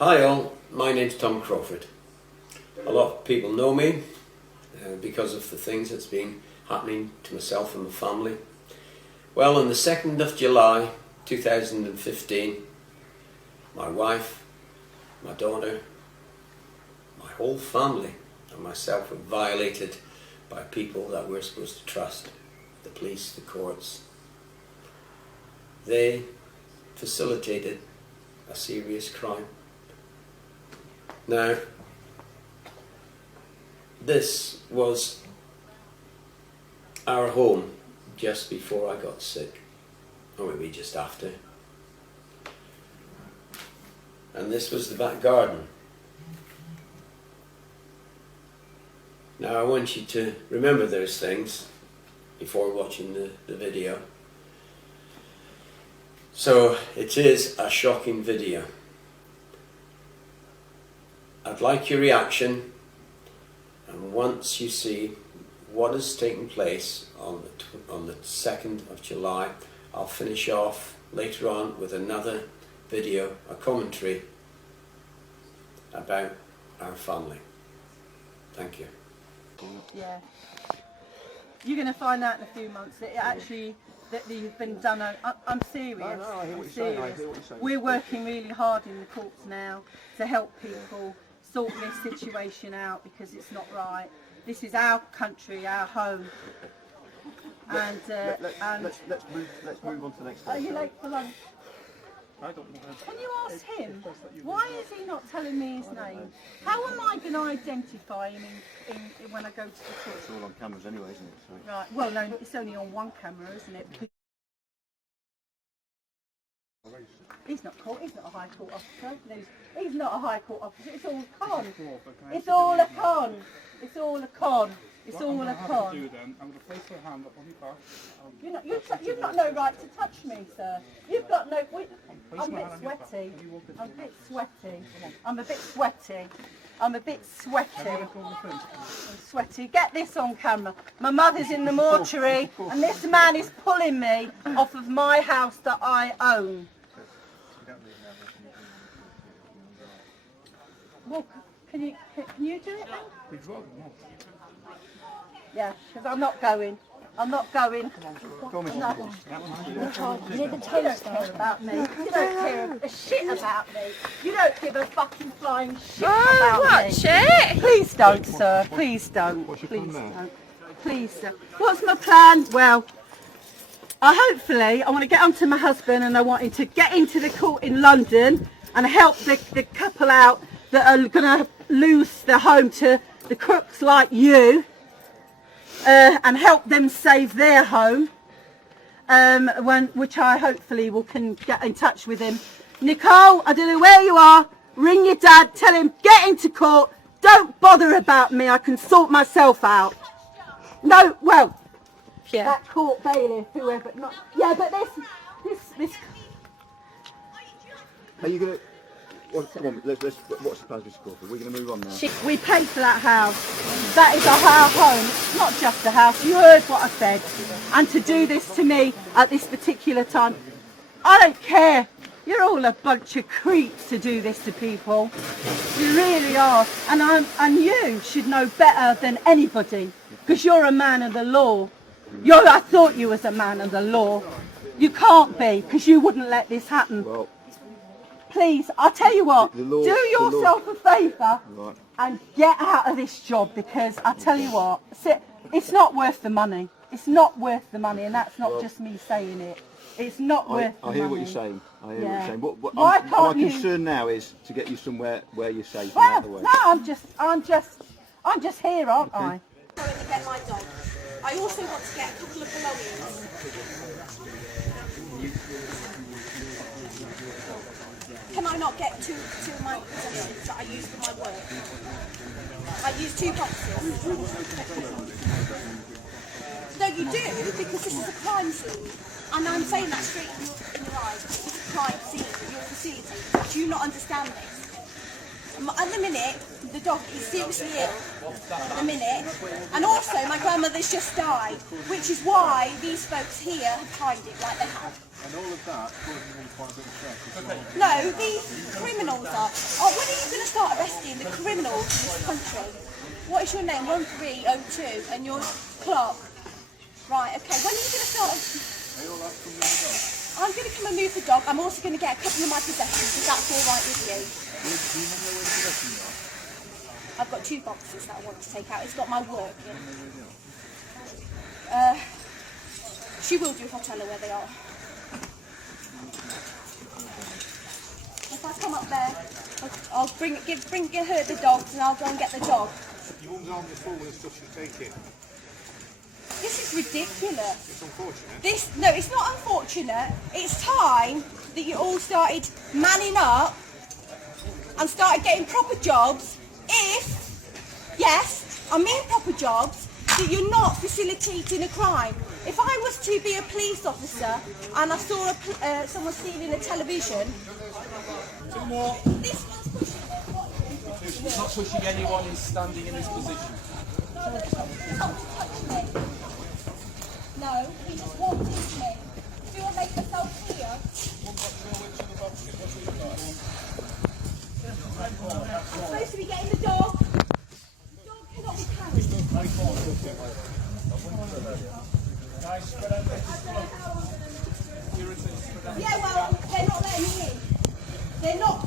Hi all, my name's Tom Crawford. A lot of people know me because of the things that's been happening to myself and my family. Well, on the 2nd of July 2015, my wife, my daughter, my whole family and myself were violated by people that we're supposed to trust. The police, the courts. They facilitated a serious crime. Now, this was our home just before I got sick, or maybe just after. And this was the back garden. Now I want you to remember those things before watching the video. So it is a shocking video. I'd like your reaction, and once you see what has taken place on the 2nd of July, I'll finish off later on with another video, a commentary about our family. Thank you. Yeah. You're going to find out in a few months that that you've been done. I'm serious. No, I hear what I'm you're saying. serious. I hear what you're saying. We're working really hard in the courts now to help people sort this situation out because it's not right. This is our country, our home. And let's move on to the next are stage. you late for lunch? I don't know. Can you ask him, why is he not telling me his name? How am I going to identify him when I go to the court? It's all on cameras anyway, isn't it? So. Right, well no, it's only on one camera, isn't it? He's not a high court officer. No, he's not a high court officer. It's all a con. It's all a con. It's all a con. It's all a con. I'm going to place my hand up on your back. You've got no right to touch me, sir. You've got no... I'm a bit sweaty. I'm a bit sweaty. I'm a bit sweaty. I'm a bit sweaty. I'm sweaty. Get this on camera. My mother's in the mortuary and this man is pulling me off of my house that I own. Well, can you do it then? Yeah, because I'm not going. I'm not going. Go on, Mrs. No. You don't care about me. You don't care a shit about me. You don't give a fucking flying shit about me. Watch it. Please don't, sir. Please don't. What's your Please plan now? don't. Please, sir. What's my plan? Well, I want to get onto my husband and I want him to get into the court in London and help the couple out that are going to lose their home to the crooks like you. And help them save their home, which I hopefully can get in touch with him. Nicole, I don't know where you are. Ring your dad, tell him get into court. Don't bother about me. I can sort myself out. No, well, Yeah. that court bailiff, whoever. Not, yeah, but this. Are you going to... Well, come on, what's the plan, Mr. Crawford? We're going to move on now. We paid for that house. That is our home. It's not just a house. You heard what I said. And to do this to me at this particular time, I don't care. You're all a bunch of creeps to do this to people. You really are. And you should know better than anybody because you're a man of the law. I thought you was a man of the law. You can't be because you wouldn't let this happen. Well, please, I'll tell you what, The law- do yourself a favour Right. and get out of this job because I tell you what, it's not worth the money. It's not worth the money, and that's not just me saying it. It's not worth the money. I hear what you're saying. I hear what Yeah. you're saying. Why My can't you- concern now is to get you somewhere where you're safe and Well, out of the way. no, I'm just here, aren't I? Going to get my dog. I also want to get a couple of belongings. Can I not get two of my possessions that I use for my work? I use 2 boxes. No, you do, because this is a crime scene. And I'm saying that straight in your eyes. This is a crime scene, your facility. Do you not understand this? At the minute, the dog is seriously ill at the minute, and also my grandmother's just died, which is why these folks here have timed it like they have. And all of that causing me quite a bit of stress. No, these criminals are. Oh, when are you going to start arresting the criminals in this country? What is your name? 1302, and your clock. Right, okay. When are you going to start? Are you all right to come with the dog? I'm going to come and move the dog. I'm also going to get a couple of my possessions, if that's all right with you. Do you know where the possessions are? I've got 2 boxes that I want to take out. It's got my work in. She will do if I tell her where they are. If I come up there, I'll bring her the dogs, and I'll go and get the dog. Your mum's arm is full with the stuff she's taking. This is ridiculous. It's unfortunate. No, it's not unfortunate. It's time that you all started manning up and started getting proper jobs. Yes, I mean proper jobs, that you're not facilitating a crime. If I was to be a police officer and I saw someone stealing a television, this one's pushing their button. He's not pushing anyone, he's standing in his position. No, he just walked into me. Do I make myself clear? I'm supposed to be getting the dog. The dog cannot be carried. Yeah, well, they're not letting me in. They're not.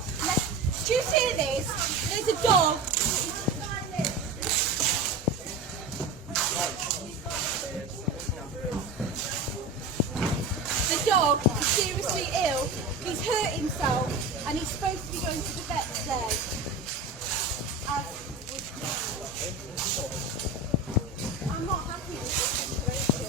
Do you see this? There's a dog. The dog is seriously ill. He's hurt himself, and he's supposed to be going to the vet today. I'm not happy with this situation.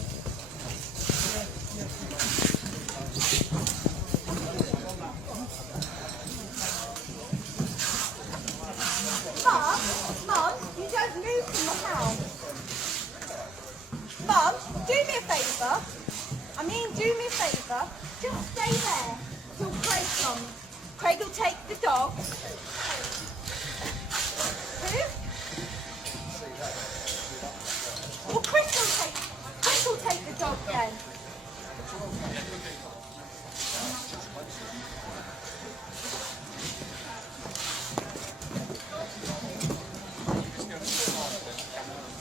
Mum, you don't move from the house. Mum, do me a favour. Do me a favour. Just stay there till Craig comes. Craig will take the dog. Who? Well, Chris will take the dog then.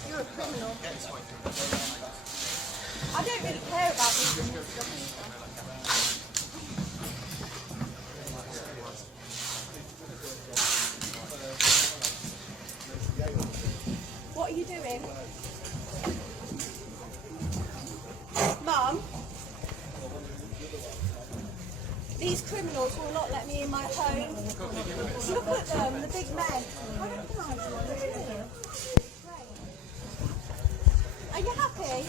You're a criminal. I don't really care about this criminal stuff either. What are you doing? Mum? These criminals will not let me in my home. Look at them, the big men. I recognise one, really. Are you happy?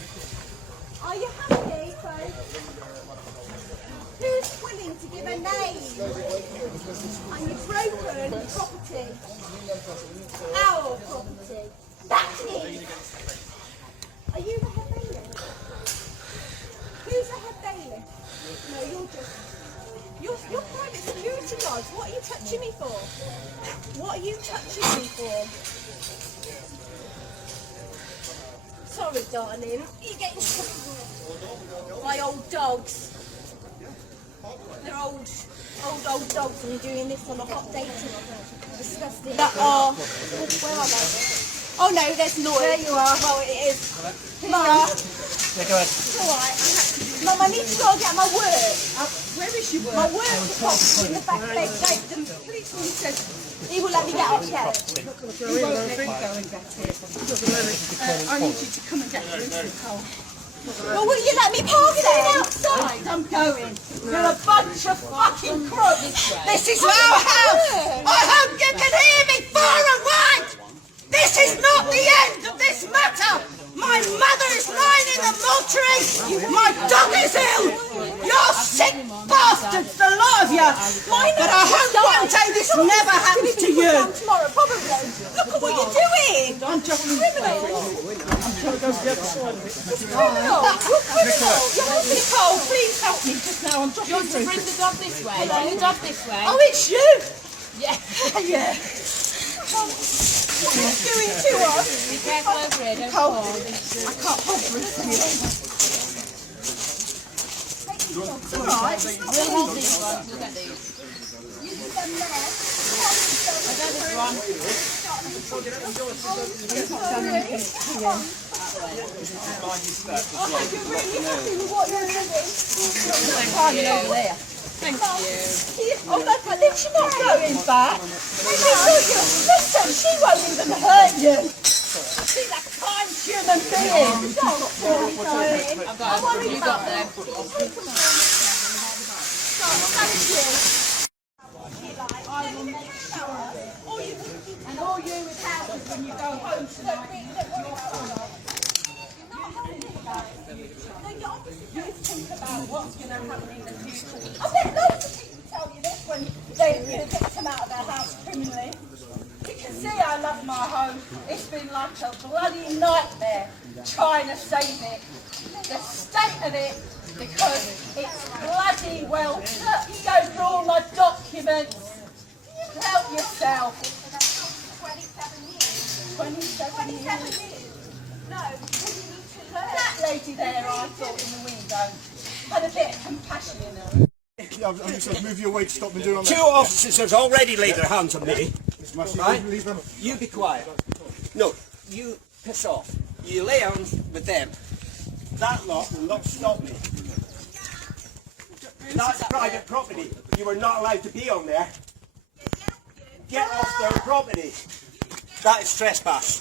Are you happy, folks? Who's willing to give a name? And you've broken property. Our property. That's it. Are you the head bailiff? Who's the head bailiff? No, you're just... You're private security guards. What are you touching me for? What are you touching me for? Sorry, darling. You're getting my old dogs. They're old dogs, and you're doing this on a hot day tonight. Disgusting. That are... Where are they? Oh no, there's Lloyd. There you are. Well, it is. Mum. Yeah, go ahead. It's alright. Mum, I need to go and get my work. Where is your work? My work is in the back bed. The policeman said he will let me get upstairs. You won't let me go and get it. I need you to come and get this, Nicole. Well, will you let me pass it outside? I'm going. You're a bunch of fucking crooks. This is our house. I hope you can hear me far and wide. This is not the end of this matter. My mother is lying in the mortuary. My dog is ill. You're sick bastards, the lot of you. But I hope one day this never happens to you. Tomorrow, probably. Look at what you're doing. I'm just Criminal. I'm trying to go to the other side of it. Criminal. You're criminal. Nicole, please help me. Just now, I'm just Do you want to bring the dog this way? Bring the dog this way. Oh, it's you. Yeah. Yeah. doing to us. Be careful over here, don't Hold fall. it. I can't hold this anymore. Alright, We'll hold these ones, look at these. you do them there. I got this one. You're really happy with what you're doing. Thank you. There. Thank you. Oh, no, but then she's not going back. Listen, she won't even hurt you. She's a kind human being. Don't worry, darling. I've got them. You got them. Thank you. I will make sure. And all you with houses when you go home tonight. You think about what's going to happen in the future. I bet loads of people tell you this when they're going to get them out of their house criminally. You can see I love my home. It's been like a bloody nightmare trying to save it. The state of it, because it's bloody well. Look, you go through all my documents. Help yourself. 27 years. 27 years. No, that lady there, I thought in the window, had a bit of compassion in her. Yeah, I'm just going to move you away to stop me doing all Two officers have already laid their hands on me. that. Right? Leave them. You be quiet. No, you piss off. You lay hands with them. That lot will not stop me. That's private property. You are not allowed to be on there. Get off their property. That is trespass.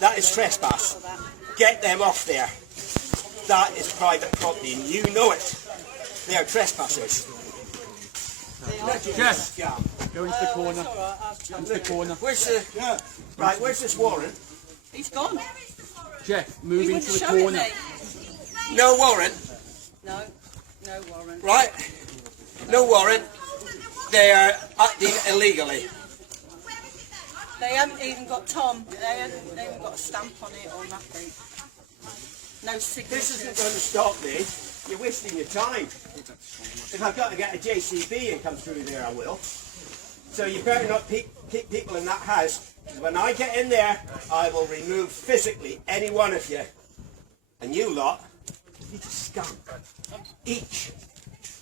That is trespass. Get them off there. That is private property and you know it. They are trespassers. Jeff, go into the corner. Into the corner. Where's the... Right, where's this warrant? He's gone. Jeff, move into the corner. No warrant. No, no warrant. Right? No warrant. They are acting illegally. They haven't even got Tom. They haven't even got a stamp on it or nothing. No signature. This isn't going to stop me. You're wasting your time. If I've got to get a JCB and come through there, I will. So you better not keep people in that house. When I get in there, I will remove physically any one of you. And you lot, you just scum. Each.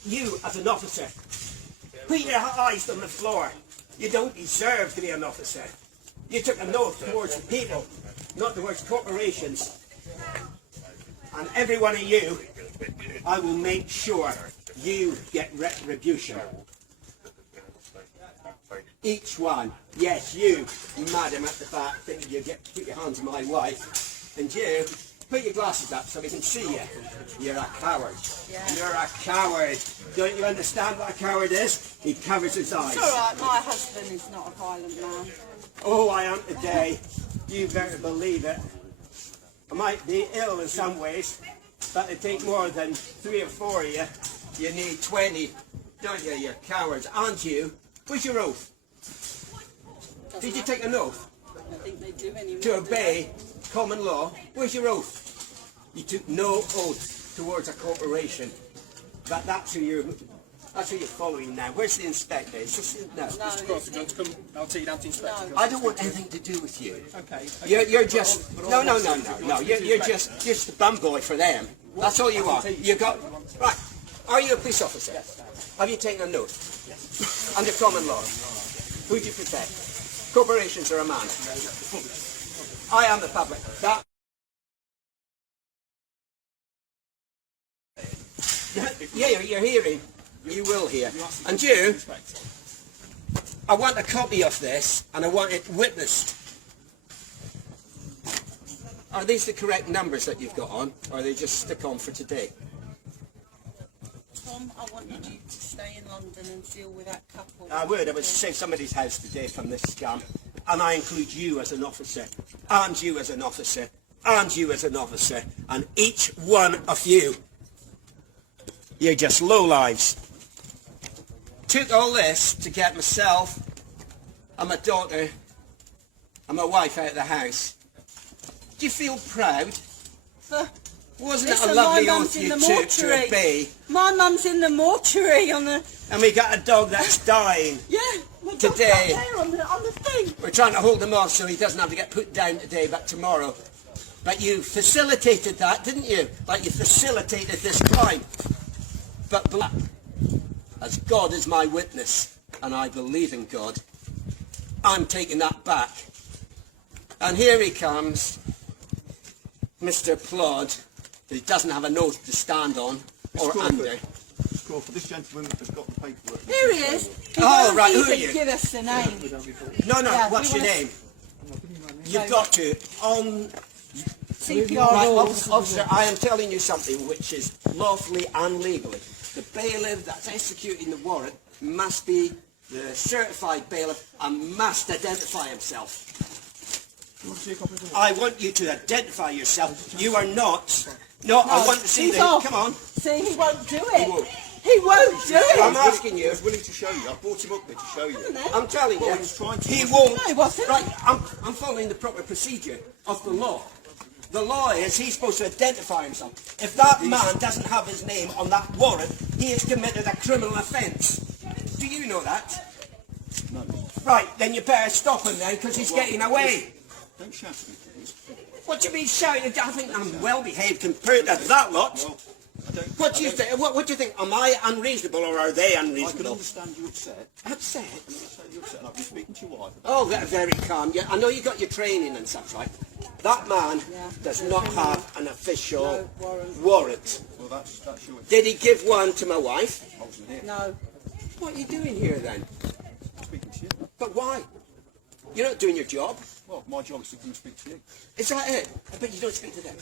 You as an officer. Put your eyes on the floor. You don't deserve to be an officer. You took an oath towards the people, not towards corporations. And every one of you, I will make sure you get retribution. Each one. Yes, you, madam, at the back, that you put your hands on my wife. And you, put your glasses up so we can see you. You're a coward. Yeah. You're a coward. Don't you understand what a coward is? He covers his eyes. It's alright, my husband is not a violent man. Oh, I am today. You better believe it. I might be ill in some ways, but it take more than 3 or 4 of you. You need 20, don't you, you cowards? Aren't you? Where's your oath? Did you take an oath I don't think they do anymore. to obey common law? Where's your oath? You took no oath towards a corporation. But that's who you're following now. Where's the inspector? Is this, no. I'll take you down to the inspector. I don't want anything to do with you. Okay. You're just no. You're just a bum boy for them. That's all you are. You got right. Are you a police officer? Yes. Have you taken an oath? Yes. Under common law. Who do you protect? Corporations or a man? I am the public. That. Yeah, you're hearing. You will hear. And you. I want a copy of this, and I want it witnessed. Are these the correct numbers that you've got on, or are they just stick on for today? Tom, I wanted you to stay in London and deal with that couple. I would save somebody's house today from this scam. And I include you as an officer, and you as an officer, and you as an officer, and each one of you. You're just lowlives. Took all this to get myself and my daughter and my wife out of the house. Do you feel proud? Wasn't it a lovely oath you took to obey? My mum's in the mortuary on the... And we got a dog that's dying. Yeah. Today. There on the nothing. We're trying to hold him off so he doesn't have to get put down today, but tomorrow. But you facilitated that, didn't you? Like you facilitated this crime. But as God is my witness, and I believe in God, I'm taking that back. And here he comes, Mr. Plod, who doesn't have an oath to stand on, or under. Crawford, this gentleman has got the paperwork. Here he is. He Oh, won't right, who even are you? give us the name. No, Yeah, what's we your wanna- name? You've got to. On CPR Right, rules. officer, I am telling you something which is lawfully and legally. The bailiff that's executing the warrant must be the certified bailiff and must identify himself. I want you to identify yourself. You are not. No, I want to see he's the. off. Come on. See, he won't do it. won't. He won't do it. I'm asking you. I was willing to show you. I brought him up there to show you. I'm telling you. he was trying to- He won't. No, he wasn't. Right, I'm following the proper procedure of the law. The law is he's supposed to identify himself. If that man doesn't have his name on that warrant, he has committed a criminal offence. Do you know that? No. Right, then you better stop him then, because he's getting away. Don't shout at me, please. What do you mean shouting? I think I'm well behaved compared to that lot. Well, I don't... What do you think? What do you think? Am I unreasonable or are they I can unreasonable? understand you're upset. Upset? You're upset, and I've been speaking to your wife. Oh, very calm. Yeah, I know you got your training and such, right? That man does not have an official warrant. Well, that's your... Did he give one to my wife? I wasn't here. No. What are you doing here then? Speaking to you. But why? You're not doing your job. Well, my job is to come and speak to you. Is that it? But you don't speak to them.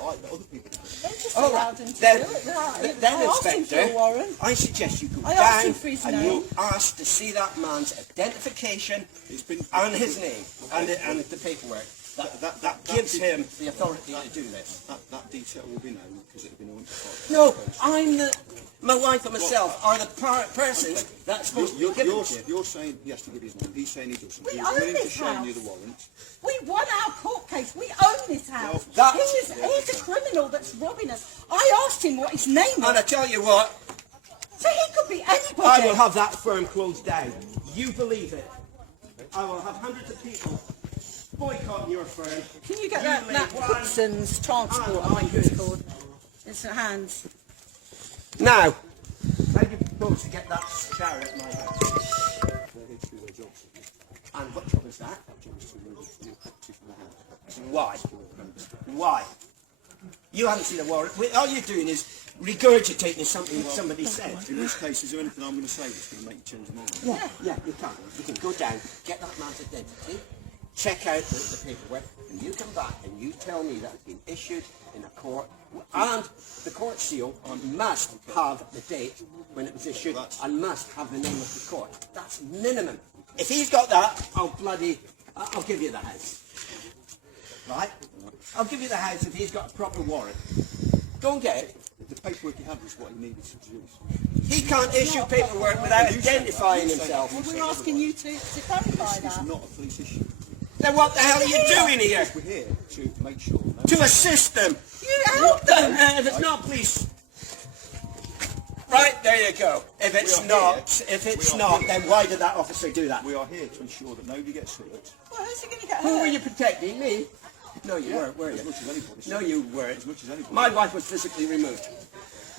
No, other people do. They just All allowed right. him to Then, do it. Right. then I asked him for a Inspector, warrant. I suggest you go I asked down him for his and name. you ask to see that man's identification and his name and the paperwork. That gives him the authority to do this. That detail will be known because it'll be known to No, my wife and myself are the person that's supposed to be giving it to you. You're saying he has to give his name. He's saying he doesn't. We He's own willing to this show house. you the warrant. We won our court case. We own this house. That- He's a criminal that's robbing us. I asked him what his name And was. I tell you what, So he could be anybody. I will have that firm closed down. You believe it. I will have hundreds of people boycott your firm. Can you get You that leave one. Hudson's Transport, I think it's called. It's at hands. Now, how do you propose to get that shower at my house? They're here to do their jobs. And what job is that? That job is to remove your property from the house. Why? Why? You haven't seen a warrant. All you're doing is regurgitating something somebody said. In this case, is there anything I'm going to say that's going to make you change your mind? Yeah, you can. You can go down, get that man's identity, check out the paperwork, and you come back and you tell me that it's been issued in a court, and the court seal must have the date when it was issued, and must have the name of the court. That's minimum. If he's got that, I'll give you the house. Right? I'll give you the house if he's got a proper warrant. Go and get it. The paperwork he had was what he needed to produce. He can't issue paperwork without identifying himself. Well, we're asking you to clarify It's that. not a police issue. Then what the hell are you doing here? We're here to make sure. To assist them. You help them. If it's not police. Right, there you go. If it's not, then why did that officer do that? We are here to ensure that nobody gets hurt Well, who's he going to get Who were hurt? you protecting? Me? No, you weren't, were as you? much as anybody. No, you weren't. As much as anybody. My wife was physically removed.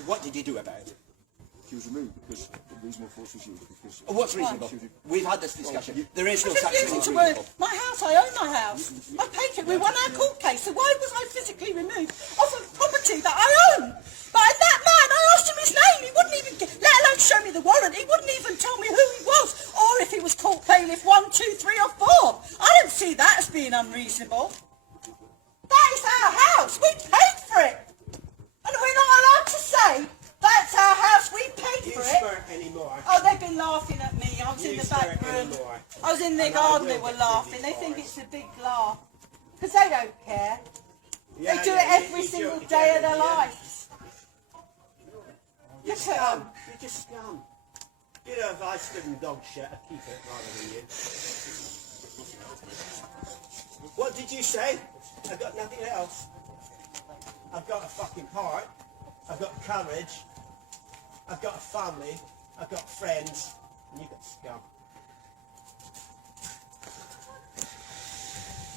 What did you do about it? She was removed because the reasonable force was used. Because What's reasonable? We've had this discussion. There is no such thing Refusing as to reasonable. work. My house, I own my house. I paid it. We won our court case. So why was I physically removed off of property that I own? But that man, I asked him his name. He wouldn't even, let alone show me the warrant. He wouldn't even tell me who he was or if he was court bailiff 1, 2, 3 or 4. I don't see that as being unreasonable. That is our house. We paid for it. And we're not allowed to say that's our house. We paid You for it. swear anymore. Oh, they've been laughing at me. I was in You the back swear room. anymore. I was in the And I garden. will They were get laughing. busy They think for it's a big laugh. Because they don't care. Yeah, They do yeah, it every you single joke day of together, their yeah. lives. Look at them. You're just scum. You know, if I stood in dog shit, I'd keep it rather than you. What did you say? I've got nothing else. I've got a fucking heart. I've got courage. I've got a family. I've got friends. And you've got scum.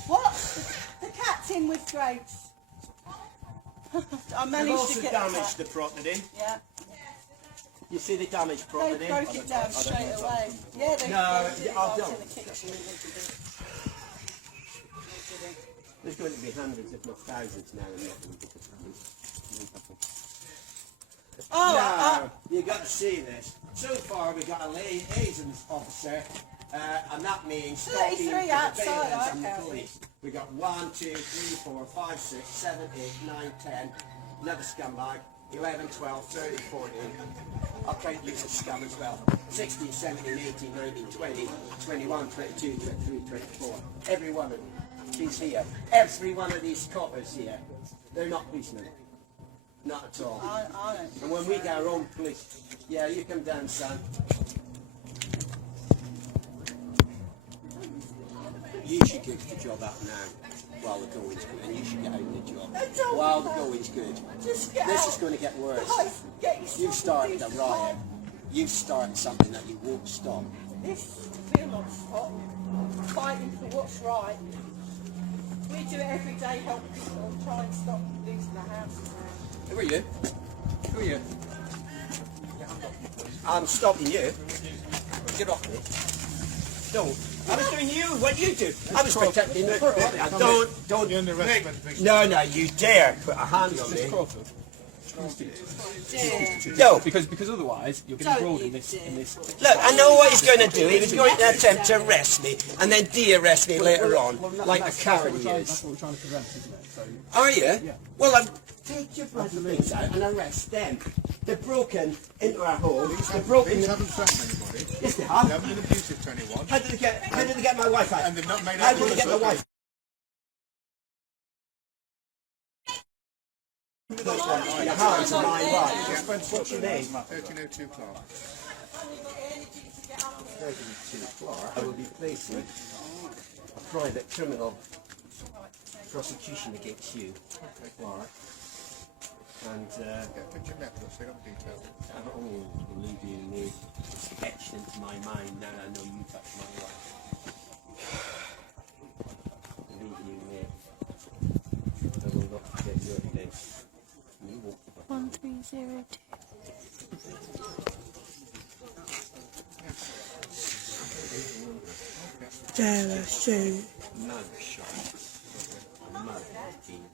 What? The cat's in with Grace. I They've managed also to get damaged the the property. cat. Yeah. You see the damaged They property? broke it down straight away. Yeah, they No, broke it I'll while I was do. in the kitchen. There's going to be hundreds, if not thousands now. Oh, Now, you got to see this. So far, we got a liaisons officer, and that means 33 talking to the outside, bailiffs I and the counted. police. We got 1, 2, 3, 4, 5, 6, 7, 8, 9, 10. Another scumbag. 11, 12, 13, 14. I'll count you as a scum as well. 16, 17, 18, 19, 20, 21, 22, 23, 24. Every one of them. She's here. Every one of these coppers here. They're not policemen. Not at all. I don't. And when we get our own police, yeah, you come down, son. You should give the job up now while the going's good, and you should get out of the job don't while the know. going's good. Just get This out. is going to get worse. Guys, get yourself You've started a decent riot. time. You've started something that you won't stop. This will not stop. Fighting for what's right. We do it every day, help people try and stop losing their houses. Who are you? Who are you? I'm stopping you. Get off me. Don't. I was doing you what you do. I was protecting the property. Don't. You're under arrest for anything. No, you dare put a hand on me. No. Because otherwise you're getting rolled in this. Look, I know what he's going to do. He was going to attempt to arrest me and then de-arrest me later on, like the coward he That's is. what we're trying to prevent, isn't it? So Are you? Well, take your bloody things out and arrest them. They've broken into our home. They've broken. These haven't threatened anybody. Yes, they They have. haven't been abusive to anyone. How did they get my wife out? And they've not made How out did they get my wife? Your hands are my wife. What's your name? 1302 Clark. I will be placing a private criminal prosecution against you, Clark. And Yeah, put your neck up so you got the details. believe you me, it's etched into my mind now I know you touched my wife. Believe you me, I will not forget your face. You won't. 1302. Mug shot. Mug team.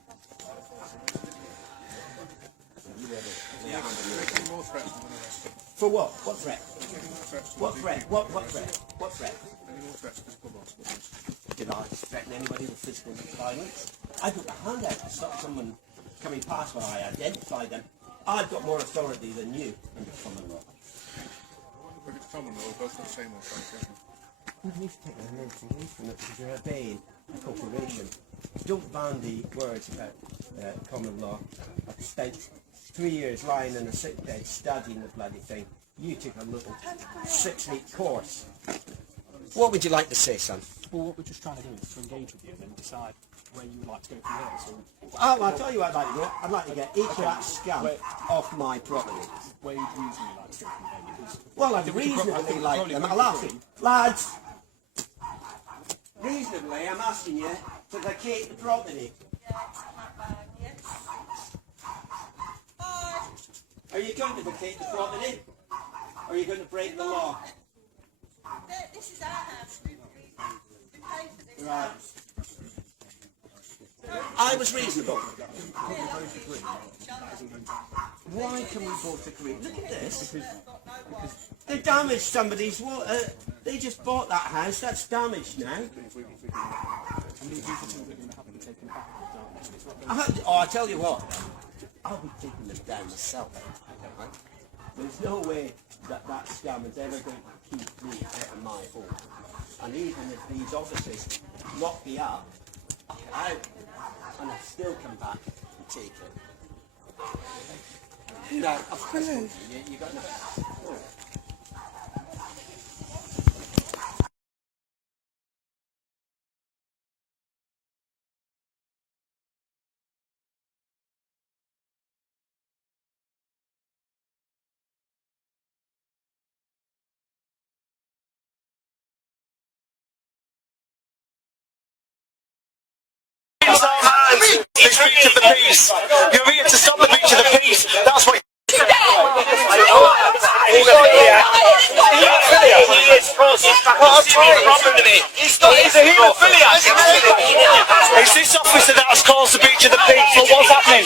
Making more threats than arrested. For what? What threat? Making more threats. What threat? What threat? What threat? Any more threats, physical violence. Did I threaten anybody with physical violence? I put a hand out to stop someone coming past where I identified them. I've got more authority than you under common law. If it's common law, we've both got the same authority, haven't we? You need to take the legs away from it because you're obeying a corporation. Don't bandy words about common law. I've spent 3 years lying in a sick bed studying the bloody thing. You took a little 6-week course. What would you like to say, son? well, what we're just trying to do is to engage with you and then decide where you would like to go from there. So Oh, I'll tell you what I'd like to do. I'd like to get each of that scum off my property. where you'd reasonably like to go from there, because Well, I'd think we should pro- I reasonably think like probably them. we I'll should ask see. them. Lads, reasonably, I'm asking you to vacate the property. Are you going to vacate the property? Or are you going to break the law? This is our house. We paid for this Right. house. I was reasonable. Why can we both agree? Look at this. They damaged somebody's water. They just bought that house. That's damaged now. I tell you what. I'll be taking them down myself. There's no way that that scum is ever going to keep me out of my home. And even if these officers lock me up, I'll get out. And I'll still come back and take it. Now, of course, you got nothing. this breach of the peace. You're here to stop the breach of the peace. That's what. He's a haemophilia. It's this officer that has caused the breach of the peace. Well, what's happening?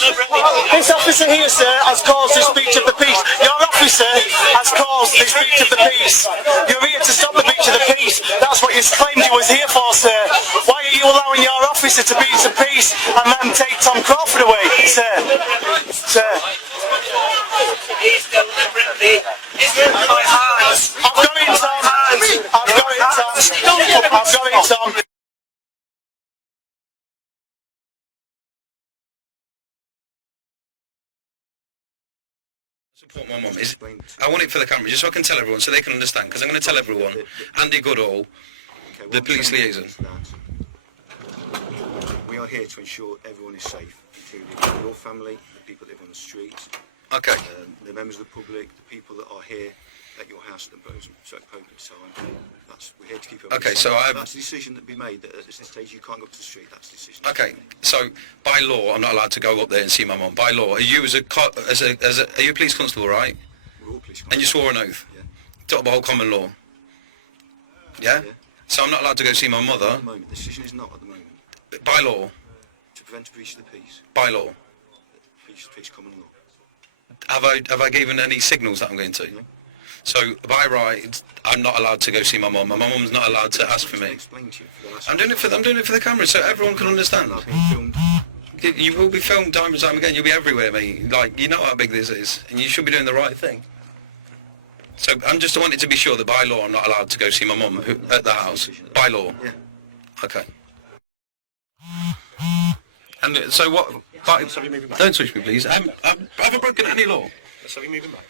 This officer here, sir, has caused this breach of the peace. Your officer has caused this breach of the peace. You're here to stop the breach of the peace. That's what you claimed you was here for, sir. Why are you allowing your officer to breach the peace and let him take Tom Crawford away, sir? Sir. He's deliberately. He's in my hands. I've got it, Tom. I've got it, Tom. I've got it, Tom. Support my mum is. I want it for the camera, just so I can tell everyone, so they can understand. Because I'm going to tell everyone. Andy Goodall, the police liaison. We are here to ensure everyone is safe, including your family, the people that live on the streets, Okay. the members of the public, the people that are here at your house at the moment time. We're here to keep it. Okay, so that's the decision that be made. That at this stage you can't go up to the street. That's the decision. Okay, so by law, I'm not allowed to go up there and see my mum. By law, are you are you a police constable, right? We're all police constables. And you swore an oath. Yeah. Talk about common law. Yeah? So I'm not allowed to go see my mother. At the moment, the decision is not at the moment. By law. To prevent a breach of the peace. By law. Peace common law. Have I given any signals that I'm going to? No. So by right, I'm not allowed to go see my mum. My mum's not allowed to ask for me. Explain to you for the last I'm doing it for the camera, so everyone can understand. You will be filmed time and time again. You'll be everywhere, mate. Like, you know how big this is, and you should be doing the right thing. So I'm just wanting to be sure that by law I'm not allowed to go see my mum at the house. By law. Yeah. Okay. And so what? Don't touch me, please. I haven't broken any law. Let's have you moving back.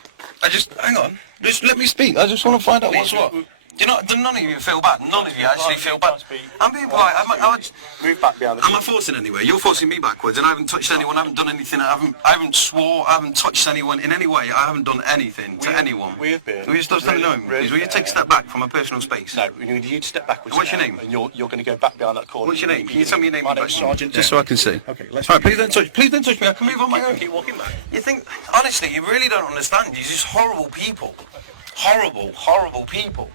Hang on. Just let me speak. I just want to find out what's what. Do you know, none of you feel bad. None of you actually feel bad. I'm being polite. Move back behind the Am I forcing anyway? You're forcing me backwards, and I haven't touched anyone. I haven't done anything. I haven't swore. I haven't touched anyone in any way. I haven't done anything to anyone. We have been. Will you stop standing over me, please? Will you take a step back from my personal space? No, we need you to step backwards. What's your now, name? And you're going to go back behind that corner. What's your name? Can you tell me your name? My name's Sergeant. Just so I can see. Okay, let's. All right, please don't touch. Please don't touch me. I can move on my own. Keep walking back. You think, honestly, you really don't understand. You're just horrible people. Horrible, horrible people.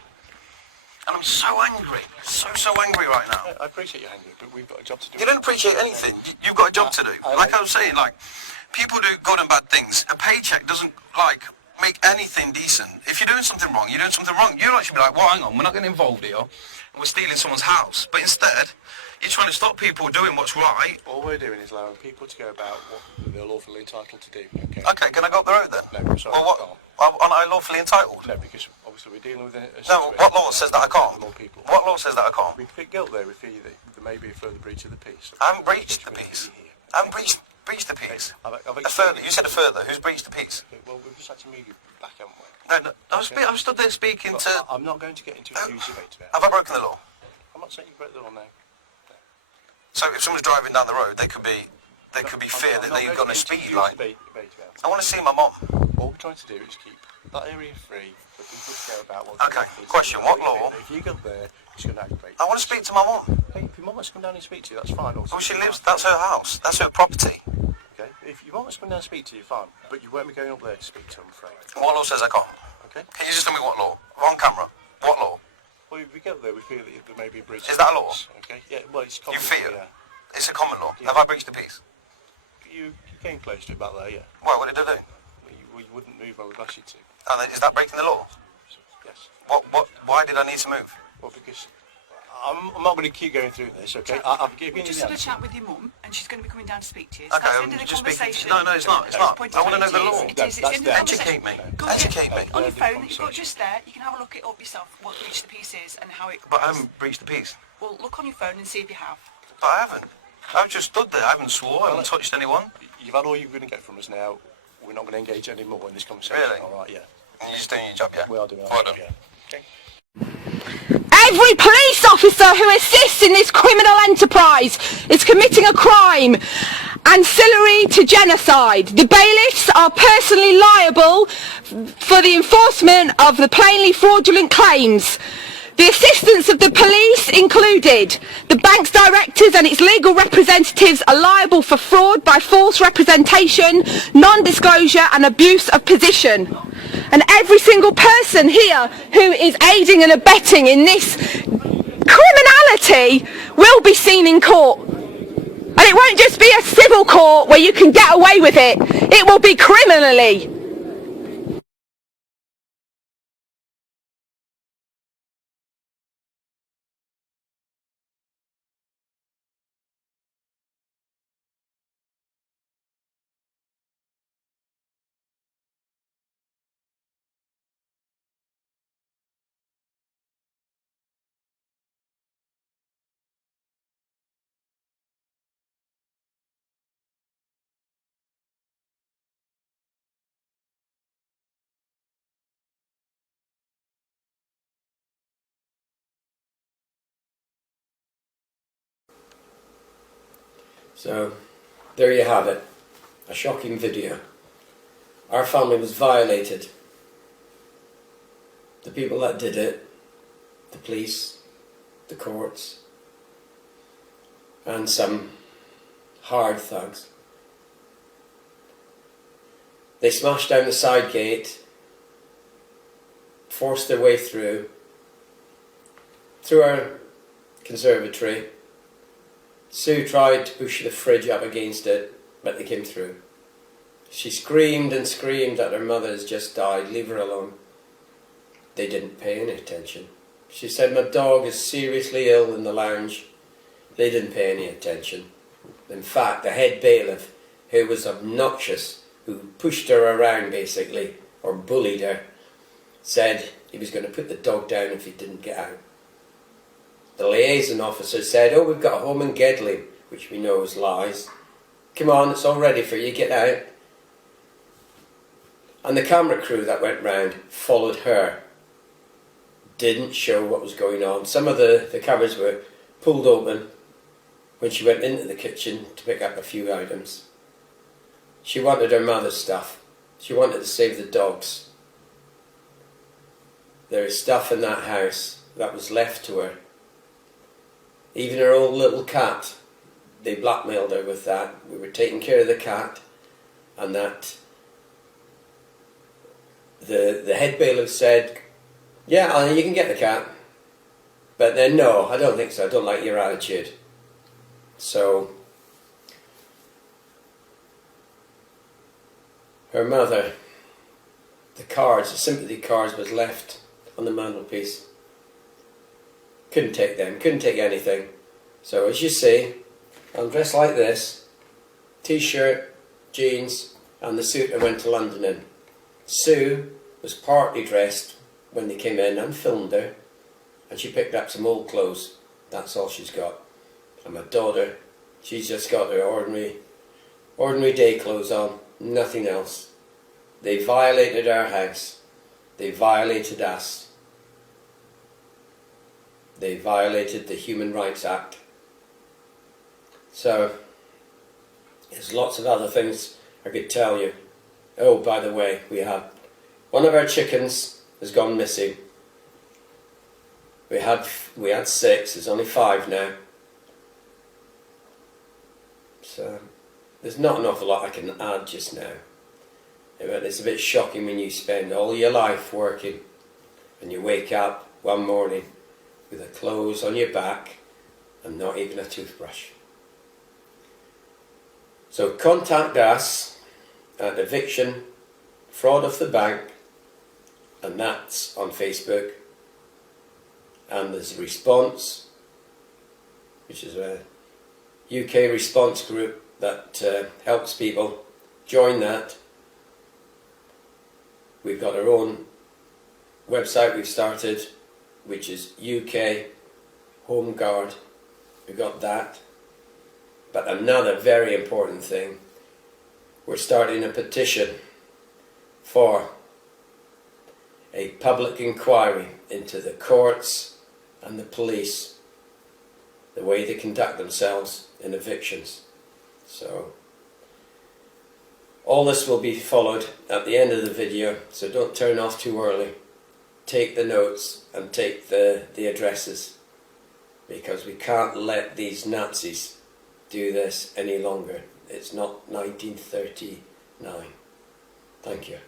And I'm so angry. So angry right now. I appreciate you angry, but we've got a job to do. You don't appreciate anything. You've got a job to do. Like I was saying, like, people do good and bad things. A paycheck doesn't, like, make anything decent. If you're doing something wrong, you're doing something wrong. You'll actually be like, well, hang on, we're not getting involved here. We're stealing someone's house. But instead, you're trying to stop people doing what's right. All we're doing is allowing people to go about what they're lawfully entitled to do. Okay. Okay, can I go up the road then? No, sorry. Well, aren't I lawfully entitled? No, because obviously we're dealing with a No, what law says that I can't? more people. What law says that I can't? We pick guilt there. We feel that there may be a further breach of the peace. I haven't breached the peace. I haven't breached the peace. A further. You said a further. Who's breached the peace? Okay, well, we've just had to move you back, haven't we? No, I was stood there speaking to... I'm not going to get into a huge debate about it. Have I broken the law? I'm not saying you broke the law now. So if someone's driving down the road, they could be fear that they've got a speed line. I want to see my mum. All we're trying to do is keep that area free for people to go about what. Okay, question, what law? If you go there, it's going to aggravate. I want to speak to my mum. Hey, if your mum wants to come down and speak to you, that's fine. Well, she lives, that's her house, that's her property. Okay, if your mum wants to come down and speak to you, fine. But you won't be going up there to speak to her, I'm afraid. What law says I can't? Okay. Can you just tell me what law? On camera. What law? Well, if we go there, we feel that there may be a breach. Is that a law? Okay, yeah, well, it's common. You fear? Yeah. It's a common law. Yeah. Have I breached the peace? You came close to it back there, yeah. Why, what did I do? Well, you wouldn't move when we've asked you to. And is that breaking the law? Yes. Why did I need to move? Well, because I'm not going to keep going through this, okay? I've given you Just the had a answer. chat with your mum, and she's going to be coming down to speak to you. Okay, That's the I'm end of the just speaking. conversation. No, it's not. It's not. I want to know the law. It is. It's in the conversation. Educate me. Go on, Educate me. On your phone that you've got just there, you can have a look it up yourself, what breach the peace is and how it... But I haven't breached the peace. Well, look on your phone and see if you have. But I haven't. I've just stood there. I haven't swore. I haven't touched anyone. You've had all you're going to get from us now. We're not going to engage any more in this conversation. Really? All right, yeah. And you're just doing your job, yeah? We are doing our Well job, done. yeah. Okay. Every police officer who assists in this criminal enterprise is committing a crime ancillary to genocide. The bailiffs are personally liable for the enforcement of the plainly fraudulent claims. The assistance of the police included. The bank's directors and its legal representatives are liable for fraud by false representation, non-disclosure and abuse of position. And every single person here who is aiding and abetting in this criminality will be seen in court. And it won't just be a civil court where you can get away with it. It will be criminally. So, there you have it. A shocking video. Our family was violated. The people that did it, the police, the courts, and some hard thugs. They smashed down the side gate, forced their way through our conservatory. Sue tried to push the fridge up against it, but they came through. She screamed and screamed that her mother has just died, leave her alone. They didn't pay any attention. She said, my dog is seriously ill in the lounge. They didn't pay any attention. In fact, the head bailiff, who was obnoxious, who pushed her around basically, or bullied her, said he was going to put the dog down if he didn't get out. The liaison officer said, oh, we've got a home in Gedling, which we know is lies. Come on, it's all ready for you, get out. And the camera crew that went round followed her. Didn't show what was going on. Some of the cupboards were pulled open when she went into the kitchen to pick up a few items. She wanted her mother's stuff. She wanted to save the dogs. There is stuff in that house that was left to her. Even her old little cat, they blackmailed her with that. We were taking care of the cat, and that the head bailiff said, yeah, you can get the cat. But then, no, I don't think so. I don't like your attitude. So, her mother, the cards, the sympathy cards was left on the mantelpiece. Couldn't take them, couldn't take anything. So as you see, I'm dressed like this, t-shirt, jeans and the suit I went to London in. Sue was partly dressed when they came in and filmed her, and she picked up some old clothes. That's all she's got. And my daughter, she's just got her ordinary day clothes on, nothing else. They violated our house. They violated us. They violated the Human Rights Act. So, there's lots of other things I could tell you. Oh, by the way, we have one of our chickens has gone missing. We had 6, there's only 5 now. So, there's not an awful lot I can add just now. But it's a bit shocking when you spend all your life working and you wake up one morning with the clothes on your back and not even a toothbrush. So contact us at Eviction Fraud of the Bank, and that's on Facebook. And there's a response, which is a UK response group that helps people. Join that. We've got our own website we've started, which is UK Home Guard. We've got that. But another very important thing, we're starting a petition for a public inquiry into the courts and the police, the way they conduct themselves in evictions. So all this will be followed at the end of the video, so don't turn off too early. take the notes and take the addresses, because we can't let these Nazis do this any longer. It's not 1939. Thank you.